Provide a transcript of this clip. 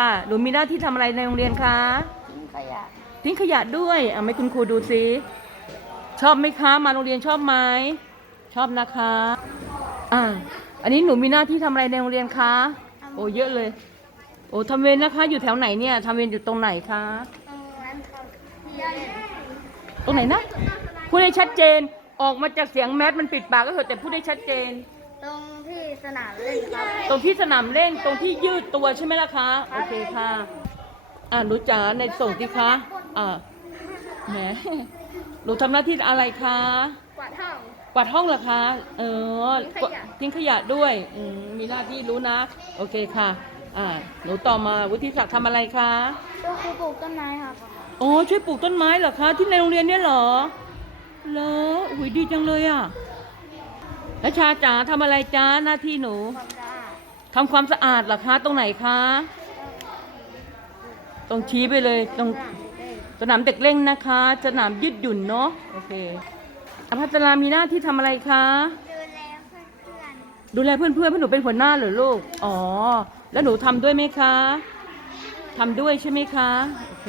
ค่ะ หนูมีหน้าที่ทำอะไรในโรงเรียนคะ ทิ้งขยะทิ้งขยะด้วยอะไม่คุณครูดูสิ ชอบไหมคะ มาโรงเรียนชอบไหม ชอบนะคะ อ่า อันนี้หนูมีหน้าที่ทำอะไรในโรงเรียนคะ โอ้เยอะเลย โอ้ทำเวรนะคะ อยู่แถวไหนเนี่ยทำเวรอยู่ตรงไหนคะตรงนั้นเขาที่เล่นตรงไหนนะ พูดให้ชัดเจน ออกมาจากเสียงแมสมันปิดปากก็เถอะแต่พูดให้ชัดเจน ตรงที่สนามเล่นครับตรงที่สนามเล่นตรงที่ยืดตัวใช่ไหมล่ะคะโอเคค่ะ อ่าหนูจ๋าในส่งสิคะอ่าแหมหนูทำหน้าที่อะไรคะกวาดห้อง กวาดห้องเหรอคะ เออทิ้งขยะ ทิ้งขยะด้วยอืมมีหน้าที่รู้นะ โอเคค่ะ อ่าหนูต่อมาวุฒิศักดิ์ทำอะไรคะก็คือปลูกต้นไม้ครับโอ้ช่วยปลูกต้นไม้เหรอคะ ที่ในโรงเรียนเนี่ยเหรอ เหรออุ้ยดีจังเลยอะ แล้วชาจ๋าทำอะไรจ้าหน้าที่หนูความสะอาดทำความสะอาดเหรอคะ ตรงไหนคะ ตรงชี้ไปเลยตรงสนามเล่นสนามเด็กเล่นนะคะ สนามยืดหยุ่นเนาะโอเคอภัสรามีหน้าที่ทำอะไรคะดูแลเพื่อนดูแลเพื่อนๆเพื่อนหนูเป็นหัวหน้าเหรอลูก อ๋อ แล้วหนูทำด้วยไหมคะทำด้วยใช่ไหมคะ โอเค